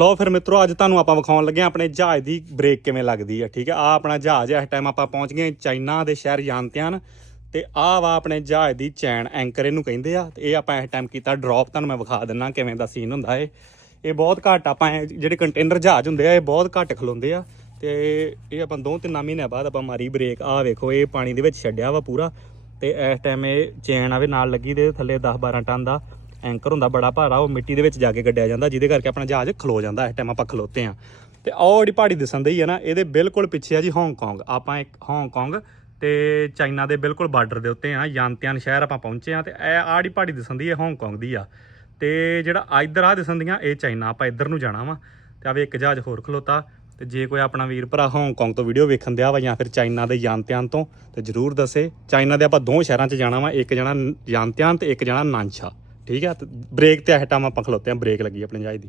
ਲਓ ਫਿਰ ਮਿੱਤਰੋ, ਅੱਜ ਤੁਹਾਨੂੰ ਆਪਾਂ ਵਿਖਾਉਣ ਲੱਗੇ ਹਾਂ ਆਪਣੇ ਜਹਾਜ਼ ਦੀ ਬ੍ਰੇਕ ਕਿਵੇਂ ਲੱਗਦੀ ਹੈ ਠੀਕ ਹੈ ਆ ਆਪਣਾ ਜਹਾਜ਼ ਹੈ ਇਸ ਟਾਈਮ ਆਪਾਂ ਪਹੁੰਚ ਗਏ ਚਾਈਨਾ ਦੇ ਸ਼ਹਿਰ ਯਾਨਤਿਆਨ ਤੇ ਆਹ ਵਾ ਆਪਣੇ ਜਹਾਜ਼ ਦੀ ਚੈਨ ਐਂਕਰ ਇਹਨੂੰ ਕਹਿੰਦੇ ਆ ਤੇ ਇਹ ਆਪਾਂ ਇਸ ਟਾਈਮ ਕੀਤਾ ਡ੍ਰੌਪ ਤੁਹਾਨੂੰ ਮੈਂ ਵਿਖਾ ਦਿੰਨਾ ਕਿਵੇਂ ਦਾ ਸੀਨ ਹੁੰਦਾ ਏ ਇਹ ਬਹੁਤ ਘੱਟ ਆਪਾਂ ਇਹ ਜਿਹੜੇ ਕੰਟੇਨਰ ਜਹਾਜ਼ ਹੁੰਦੇ ਆ, ਇਹ ਬਹੁਤ ਘੱਟ ਖਲੋਂਦੇ ਆ ਤੇ ਇਹ ਆਪਾਂ ਦੋ ਤਿੰਨ ਮਹੀਨਿਆਂ ਬਾਅਦ ਆਪਾਂ ਮਾਰੀ ਬ੍ਰੇਕ ਆਹ ਵੇਖੋ, ਇਹ ਪਾਣੀ ਦੇ ਵਿੱਚ ਛੱਡਿਆ ਵਾ ਪੂਰਾ ਤੇ ਇਸ ਟਾਈਮ ਇਹ ਚੈਨ ਆਵੇ ਨਾਲ ਲੱਗੀ ਦੇ ਥੱਲੇ 10 12 ਟਨ ਦਾ। ਐਂਕਰ ਹੁੰਦਾ ਬੜਾ ਭਾਰਾ, ਉਹ ਮਿੱਟੀ ਦੇ ਵਿੱਚ ਜਾ ਕੇ ਗੱਡਿਆ ਜਾਂਦਾ, ਜਿਹਦੇ ਕਰਕੇ ਆਪਣਾ ਜਹਾਜ਼ ਖਲੋ ਜਾਂਦਾ ਇਸ ਟਾਈਮ ਆਪਾਂ ਖਲੋਤੇ ਆ ਤੇ ਉਹ ਜਿਹੜੀ ਪਹਾੜੀ ਦਿਸਣ ਦੀ ਹੈ ਨਾ, ਇਹਦੇ ਬਿਲਕੁਲ ਪਿੱਛੇ ਆ ਜੀ ਹਾਂਗਕਾਂਗ ਆਪਾਂ ਇੱਕ ਹਾਂਗਕਾਂਗ ਤੇ ਚਾਈਨਾ ਦੇ ਬਿਲਕੁਲ ਬਾਰਡਰ ਦੇ ਉੱਤੇ ਆ ਯਾਨਤਿਆਨ ਸ਼ਹਿਰ ਆਪਾਂ ਪਹੁੰਚੇ ਆ ਤੇ ਇਹ ਆੜੀ ਪਹਾੜੀ ਦਿਸਣ ਦੀ ਹੈ ਹਾਂਗਕਾਂਗ ਦੀ ਆ। ਤੇ ਜਿਹੜਾ ਇੱਧਰ ਆ ਦਿਸਣ ਦੀਆਂ ਇਹ ਚਾਈਨਾ ਆਪਾਂ ਇੱਧਰ ਨੂੰ ਜਾਣਾ ਵਾ। ਤੇ ਆਵੇ ਇੱਕ ਜਹਾਜ਼ ਹੋਰ ਖਲੋਤਾ। ਤੇ ਜੇ ਕੋਈ ਆਪਣਾ ਵੀਰ ਭਰਾ ਹਾਂਗਕਾਂਗ ਤੋਂ ਵੀਡੀਓ ਵੇਖਣ ਦਿਆ ਵਾ ਜਾਂ ਫਿਰ ਚਾਈਨਾ ਦੇ ਯਾਨਤਿਆਨ ਤੋਂ, ਤੇ ਜਰੂਰ ਦੱਸੇ। ਚਾਈਨਾ ਦੇ ਆਪਾਂ ਦੋ ਸ਼ਹਿਰਾਂ 'ਚ ਜਾਣਾ ਵਾ, ਇੱਕ ਜਾਣਾ ਯਾਨਤਿਆਨ ਤੇ ਇੱਕ ਜਾਣਾ ਨਾਨਸ਼ਾ ਠੀਕ ਆ? ਬ੍ਰੇਕ ਤੇ ਇਸ ਟਾਈਮ ਆਪਾਂ ਖਲੋਤੇ ਆ ਬ੍ਰੇਕ ਲੱਗੀ ਆਪਣੇ ਜਹਾਜ਼ ਦੀ।